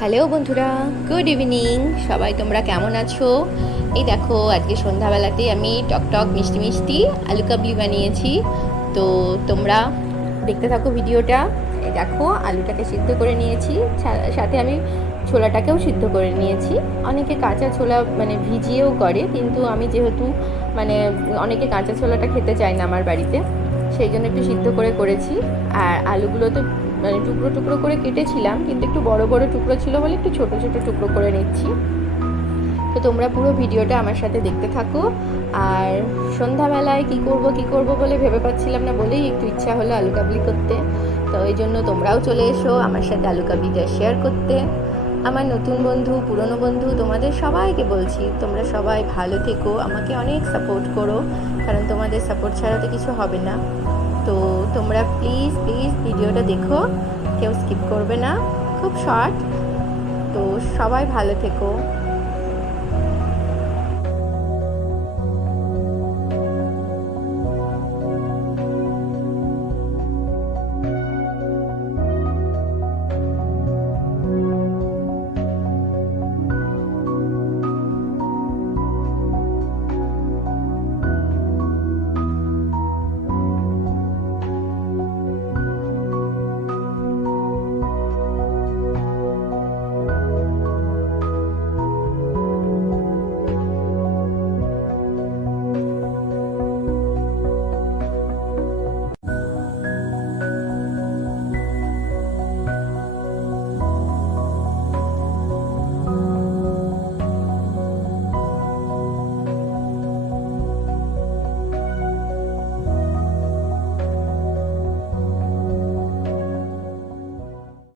Hello বন্ধুরা, good evening. সবাই তোমরা কেমন আছো? এই দেখো, আজকে সন্ধ্যাবেলাতে আমি টকটক মিষ্টি মিষ্টি আলু কাবলি বানিয়েছি। তো তোমরা দেখতে থাকো ভিডিওটা। এই দেখো, আলুটাকে সিদ্ধ করে নিয়েছি, সাথে আমি ছোলাটাকেও সিদ্ধ করে নিয়েছি। অনেকে কাঁচা ছোলা ভিজিয়েও করে, কিন্তু আমি যেহেতু অনেকে কাঁচা ছোলাটা খেতে চায় না আমার বাড়িতে, সেই জন্য একটু সিদ্ধ করে করেছি। আর আলুগুলো তো টুকরো টুকরো করে কেটেছিলাম, কিন্তু একটু বড় বড় টুকরো ছিল বলে একটু ছোট ছোট টুকরো করে নিচ্ছি। তো তোমরা পুরো ভিডিওটা আমার সাথে দেখতে থাকো। আর সন্ধ্যাবেলায় কি করব বলে ভেবে পাচ্ছিলাম না, বলেই একটু ইচ্ছা হলো আলু কাবলি করতে। তো এই জন্য তোমরাও চলে এসো আমার সাথে আলু কাবলিটা শেয়ার করতে। আমার নতুন বন্ধু, পুরনো বন্ধু, তোমাদের সবাইকে বলছি তোমরা সবাই ভালো থেকো, আমাকে অনেক সাপোর্ট করো, কারণ তোমাদের সাপোর্ট ছাড়া তো কিছু হবে না। তো তোমরা প্লিজ প্লিজ ভিডিওটা দেখো, কেউ স্কিপ করবে না, খুব শর্ট। তো সবাই ভালো থেকো।